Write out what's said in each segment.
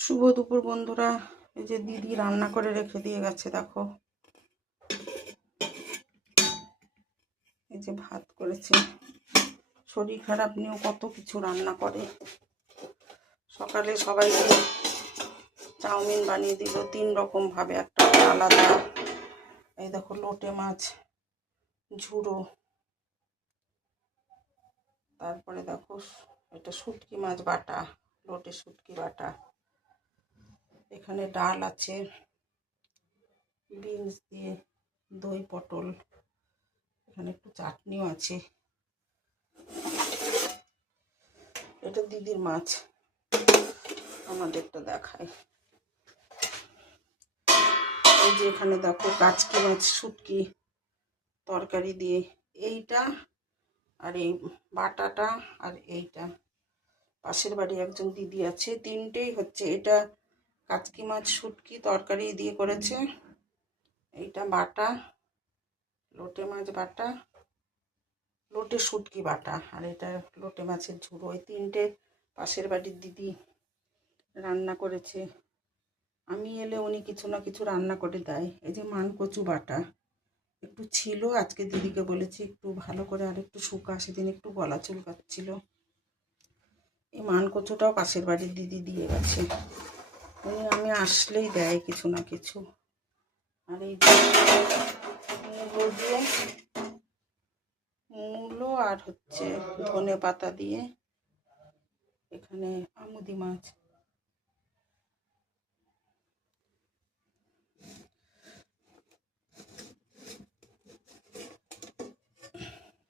শুভ দুপুর বন্ধুরা। এই যে দিদি রান্না করে রেখে দিয়ে গেছে, দেখো এই যে ভাত করেছে। শরীর খারাপ নিয়েও কত কিছু রান্না করে। সকালে সবাইকে চাউমিন বানিয়ে দিল 3 রকম ভাবে, একটা আলাদা। এই দেখো লোটে মাছ ঝুড়ো, তারপরে দেখো এটা শুটকি মাছ বাটা, লোটে শুটকি বাটা। এখানে ডাল আছে বিনস দিয়ে, দই পটল, এখানে একটু চাটনিও আছে। এটা দিদির মাছ, আমাদেরটা দেখায়। এই যে এখানে দেখো কাচকি মাছ শুটকি তরকারি দিয়ে, এইটা আর এই বাটাটা আর এইটা। পাশের বাড়ি একজন দিদি আছে, তিনটেই হচ্ছে। এটা কাচকি মাছ শুটকি তরকারি দিয়ে করেছে, এইটা বাটা লোটে মাছ বাটা, লোটে শুটকি বাটা, আর এটা লোটে মাছের ঝুড়ো। এই তিনটে পাশের বাড়ির দিদি রান্না করেছে। আমি এলে উনি কিছু না কিছু রান্না করে দেয়। এই যে মানকচু বাটা একটু ছিল, আজকে দিদিকে বলেছি একটু ভালো করে আর একটু শুকা, সেদিন একটু গলা চুলকাচ্ছিল। এই মানকচুটাও পাশের বাড়ির দিদি দিয়ে গেছে, উনি আমি আসলেই দেয় কিছু না কিছু। আর এই মূলো দিয়ে, মূলো আর হচ্ছে ধনে পাতা দিয়ে এখানে আমুদি মাছ।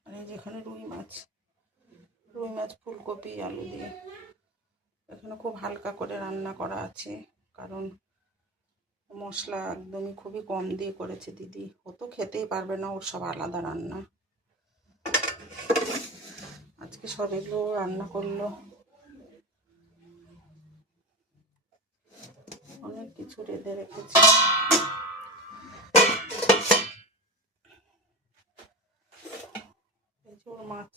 আর এই যেখানে রুই মাছ ফুলকপি আলু দিয়ে। এখানে খুব হালকা করে রান্না করা আছে, কারণ মশলা একদমই খুবই কম দিয়ে করেছে দিদি। ও তো খেতেই পারবে না, ওর সব আলাদা রান্না। আজকে সব এগুলো রান্না করলো, অনেক কিছু রেঁধে রেখেছে। এই যে ওর মাছ।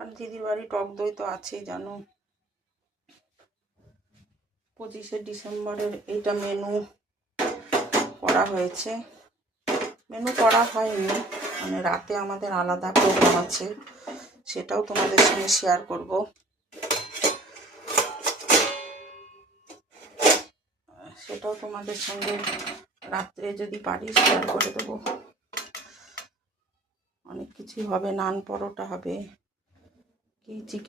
আর দিদির বাড়ি টক দই তো আছেই জানো। 25শে ডিসেম্বরের এইটা মেনু করা হয়েছে। মেনু করা হয়নি, মানে রাতে আমাদের আলাদা প্রোগ্রাম আছে, সেটাও তোমাদের সঙ্গে শেয়ার করব। সেটাও তোমাদের সঙ্গে রাত্রে যদি পারি শেয়ার করে দেবো। অনেক কিছুই হবে, নান পরোটা হবে, কি চিকেন